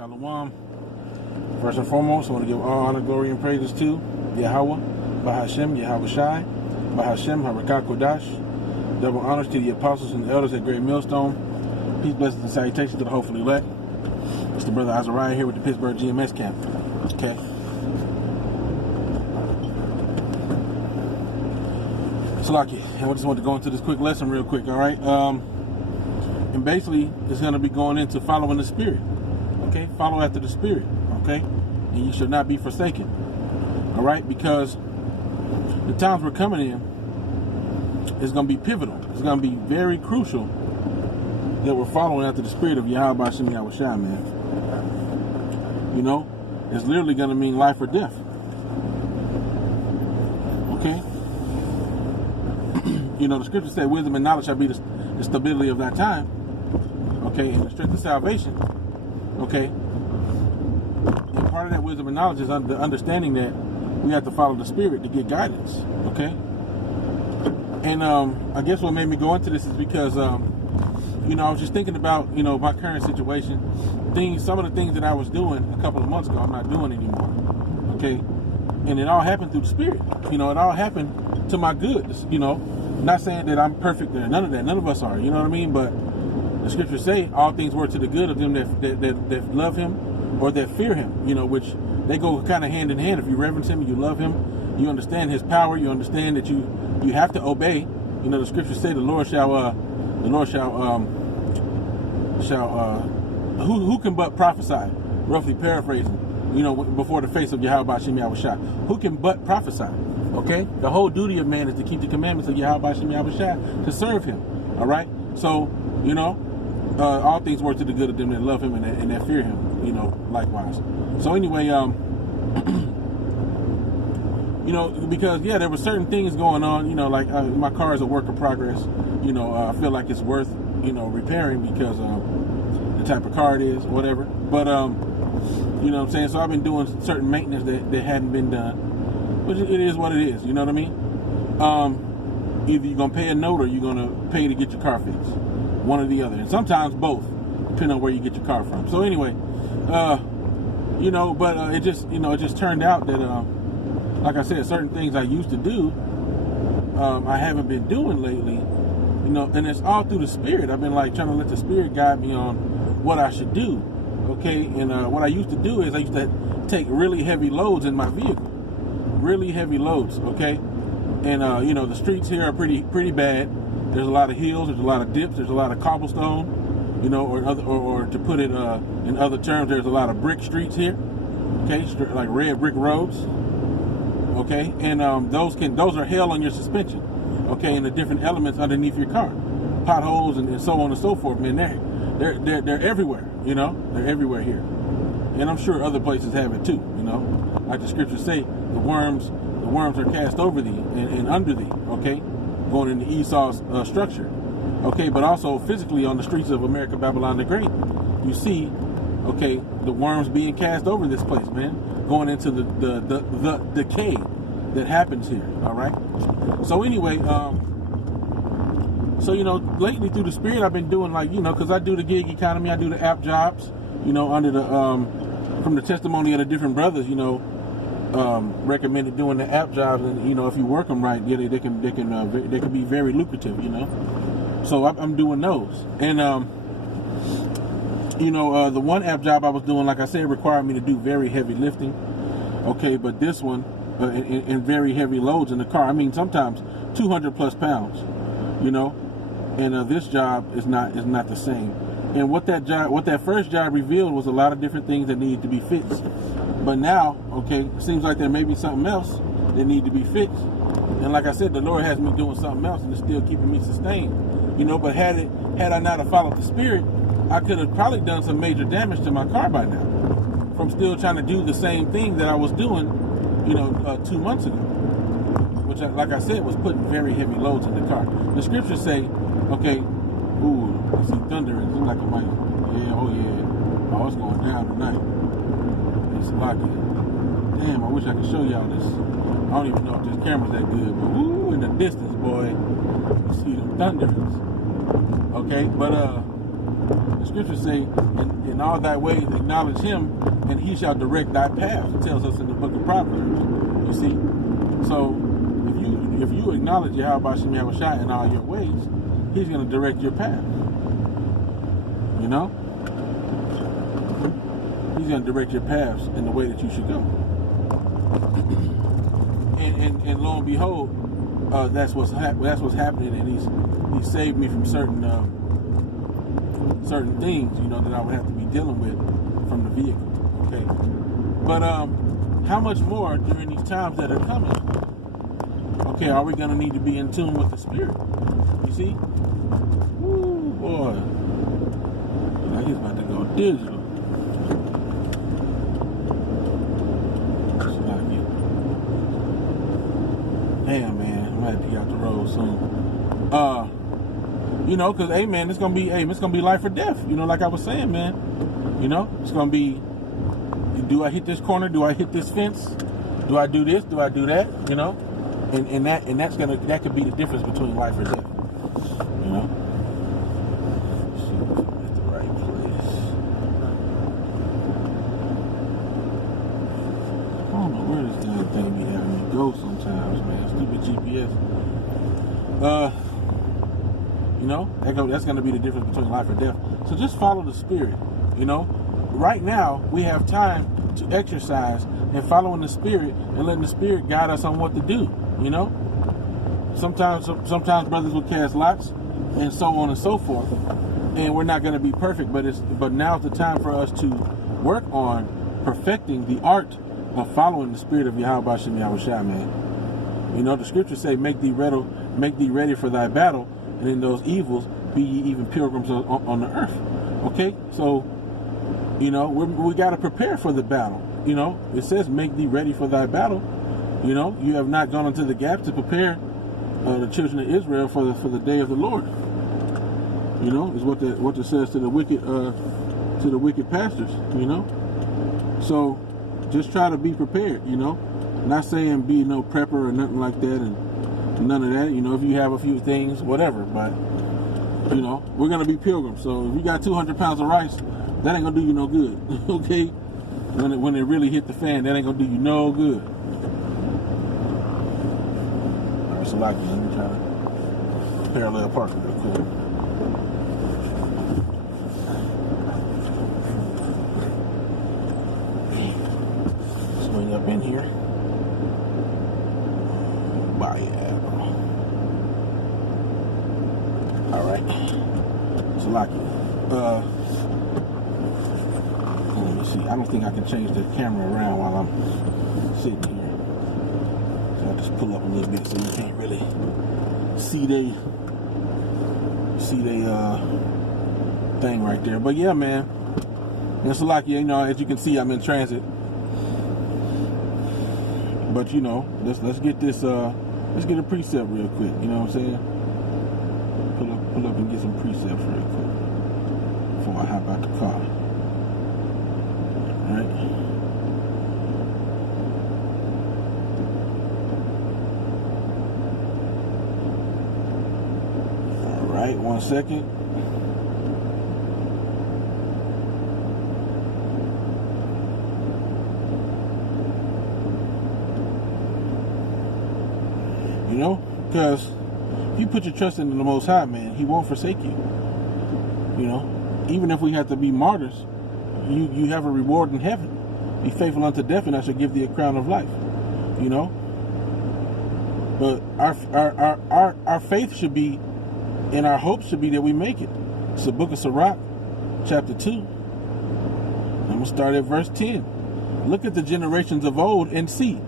Shalom. First and foremost, I want to give all honor, glory, and praises to Yahweh, Bahashem, Yahweh Shai, Bahashem, Harakah Kodash. Double honors to the apostles and the elders at Great Millstone. Peace, blessings, and salutations to the hopefully elect. It's the brother Azariah here with the Pittsburgh GMS camp. Okay. Salaki, I just want to go into this quick lesson real quick, all right? And basically, it's going to be going into following the Spirit. Okay, follow after the Spirit, okay? And you should not be forsaken, all right? Because the times we're coming in is going to be pivotal. It's going to be very crucial that we're following after the Spirit of Yahweh Hashem Yahweh Shai, man. You know, it's literally going to mean life or death, okay? You know, the scriptures say wisdom and knowledge shall be the stability of that time, okay, and the strength of salvation. Okay, and part of that wisdom and knowledge is the understanding that we have to follow the Spirit to get guidance. Okay, and I guess what made me go into this is because you know, I was just thinking about, you know, my current situation, some of the things that I was doing a couple of months ago, I'm not doing anymore. Okay, and it all happened through the Spirit. You know, it all happened to my good. You know, not saying that I'm perfect or none of that. None of us are. You know what I mean? But the scriptures say all things work to the good of them that love him or that fear him, you know, which they go kind of hand in hand. If you reverence him, you love him, you understand his power, you understand that you have to obey. You know, the scriptures say who can but prophesy, roughly paraphrasing, you know, before the face of Yahweh Hashem Yahweh Shai. Who can but prophesy? Okay? The whole duty of man is to keep the commandments of Yahweh Hashem Yahweh Shai, to serve him. All right? So, you know, all things work to the good of them that love him and that fear him, you know, likewise. So anyway, you know, because, yeah, there were certain things going on, you know, like my car is a work in progress. You know, I feel like it's worth, you know, repairing because the type of car it is, whatever. But, you know what I'm saying? So I've been doing certain maintenance that hadn't been done, which it is what it is, you know what I mean? Either you're going to pay a note or you're going to pay to get your car fixed. One or the other, and sometimes both, depending on where you get your car from. So anyway, you know, but it just turned out that, like I said, certain things I used to do, I haven't been doing lately, you know, and it's all through the Spirit. I've been like trying to let the Spirit guide me on what I should do, okay? And what I used to do is I used to take really heavy loads in my vehicle, really heavy loads, okay? And you know, the streets here are pretty bad. There's a lot of hills, there's a lot of dips, there's a lot of cobblestone, you know, or to put it in other terms, there's a lot of brick streets here, okay, like red brick roads, okay, and those are hell on your suspension, okay, and the different elements underneath your car, potholes and so on and so forth, man, they're everywhere, you know, they're everywhere here, and I'm sure other places have it too, you know, like the scriptures say, the worms are cast over thee and under thee, okay, going into Esau's structure, okay, but also physically on the streets of America, Babylon the Great, you see, okay, the worms being cast over this place, man, going into the decay that happens here, all right? So anyway, so, you know, lately through the Spirit, I've been doing, like, you know, because I do the gig economy, I do the app jobs, you know, under the, from the testimony of the different brothers, you know, recommended doing the app jobs, and you know, if you work them right, yeah, they can be very lucrative, you know. So I'm doing those, and you know, the one app job I was doing, like I said, required me to do very heavy lifting, okay, but this one and very heavy loads in the car. I mean, sometimes 200 plus pounds, you know, and this job is not the same. And what that first job revealed was a lot of different things that needed to be fixed. But now, okay, it seems like there may be something else that need to be fixed. And like I said, the Lord has me doing something else, and it's still keeping me sustained. You know, but had I not have followed the Spirit, I could have probably done some major damage to my car by now, from still trying to do the same thing that I was doing, you know, 2 months ago, which, like I said, was putting very heavy loads in the car. The scriptures say, okay, ooh, I see thunder, and it seems like it might, oh, it's going down tonight. It's lucky. Damn, I wish I could show y'all this. I don't even know if this camera's that good, but woo, in the distance, boy, you see them thunders. Okay, but the scriptures say, in all thy ways acknowledge him, and he shall direct thy paths. It tells us in the book of Proverbs. You see? So if you acknowledge Yahweh Shem Yahushua in all your ways, he's going to direct your path. You know? He's going to direct your paths in the way that you should go. And lo and behold, that's what's happening, and he's saved me from certain things, you know, that I would have to be dealing with from the vehicle. Okay, but how much more during these times that are coming? Okay, are we going to need to be in tune with the Spirit? You see? Woo, boy, now he's about to go digital. Damn, man, I'm gonna have to get out the road soon. You know, because hey, man, it's gonna be life or death. You know, like I was saying, man. You know, it's gonna be, do I hit this corner? Do I hit this fence? Do I do this? Do I do that? You know, and that could be the difference between life or death. You know. Let's see if we're at the right place. I don't know where this damn thing be having me go sometimes, man. Stupid GPS. You know, that's going to be the difference between life or death. So just follow the Spirit. You know, right now we have time to exercise and following the Spirit and letting the Spirit guide us on what to do. You know, sometimes brothers will cast lots and so on and so forth, and we're not going to be perfect. But now's the time for us to work on perfecting the art of following the Spirit of Yahweh Shem Yahushua, man. You know, the scriptures say, make thee ready for thy battle, and in those evils be ye even pilgrims on the earth. Okay, so you know we got to prepare for the battle. You know, it says, make thee ready for thy battle. You know, you have not gone into the gap to prepare the children of Israel for the day of the Lord. You know, is what it says to the wicked pastors. You know, so just try to be prepared. You know, not saying be no prepper or nothing like that, and none of that. You know, if you have a few things, whatever. But you know, we're gonna be pilgrims. So if you got 200 pounds of rice, that ain't gonna do you no good. Okay, when it really hit the fan, that ain't gonna do you no good. All right, so let me try to parallel park real quick. Swing up in here. All right, so let me see. I don't think I can change the camera around while I'm sitting here. So I'll just pull up a little bit so you can't really see they thing right there. But yeah, man, and Salakia, you know, as you can see, I'm in transit. But you know, let's get this let's get a precept real quick. You know what I'm saying? Pull up and get some precepts real quick before I hop out the car. All right. All right, 1 second. You know, because if you put your trust in the Most High, man, He won't forsake you. You know, even if we have to be martyrs, you have a reward in heaven. Be faithful unto death, and I shall give thee a crown of life. You know, but our faith should be, and our hope should be that we make it. It's the book of Sirach, chapter 2. I'm gonna start at verse 10. Look at the generations of old and see.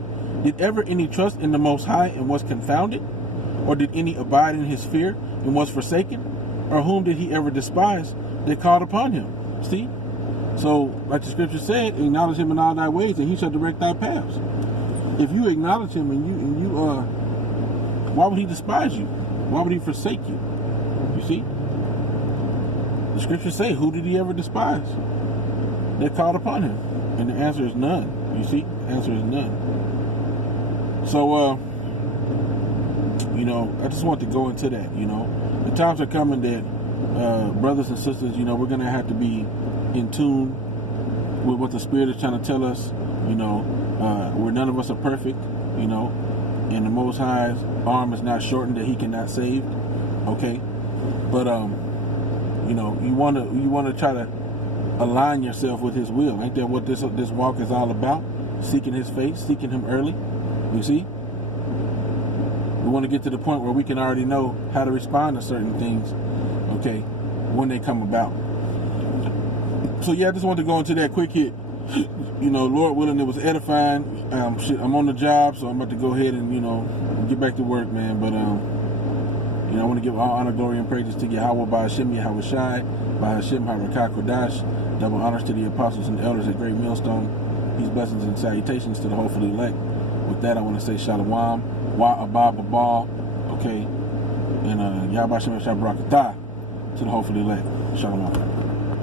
Did ever any trust in the Most High and was confounded? Or did any abide in his fear and was forsaken? Or whom did he ever despise that called upon him? See? So, like the scripture said, acknowledge him in all thy ways and he shall direct thy paths. If you acknowledge him and you why would he despise you? Why would he forsake you? You see? The scriptures say, who did he ever despise that called upon him? And the answer is none. You see? The answer is none. So, you know, I just want to go into that, you know. The times are coming that brothers and sisters, you know, we're going to have to be in tune with what the Spirit is trying to tell us. You know, where none of us are perfect, you know, and the Most High's arm is not shortened that He cannot save. Okay, but you know, you want to try to align yourself with His will. Ain't that what this walk is all about? Seeking His face, seeking Him early. You see, we want to get to the point where we can already know how to respond to certain things. Okay, when they come about. So yeah, I just wanted to go into that quick hit. You know, Lord willing, it was edifying. I'm on the job, so I'm about to go ahead and, you know, get back to work, man. But, you know, I want to give all honor, glory, and praises to Yahweh, Ba'Hashem, Yahweh Shai, Ba'Hashem, Harakah Kodash. Double honors to the apostles and elders at Great Millstone. Peace, blessings, and salutations to the hopefully elect. With that, I want to say Shalom, Wa Abba Babal, okay, and Yahweh Shem Shabrakatah to the hopefully elect. Shalom.